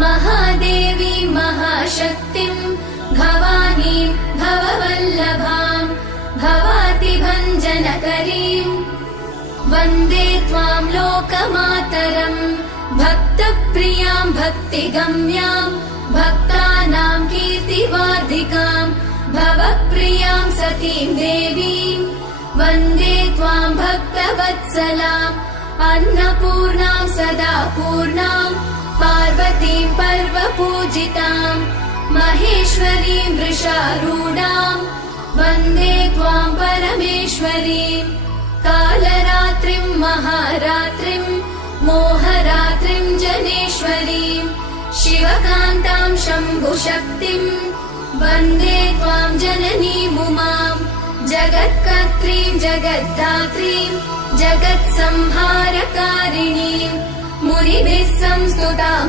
महादेवी महाशक्तिं भवानीं भववल्लभां भवातिभञ्जनकरीं वन्दे त्वां लोकमातरं भक्तप्रियां भक्तिगम्यां भक्तानां कीर्तिवार्धिकां भवप्रियां सतीं देवीं वन्दे त्वां भक्तवत्सलाम् अन्नपूर्णां सदा पूर्णां पार्वतीं पर्वपूजितां महेश्वरीं वृषारूढां वन्दे त्वां परमेश्वरीं कालरात्रिं महारात्रिं मोहरात्रिं जनेश्वरीं शिवकान्तां शम्भुशक्तिं वन्दे त्वां जननीमुमां जगत्कर्त्रीं जगद्धात्रीं जगत्संहारकारिणीं मुनिभिः संस्तुतां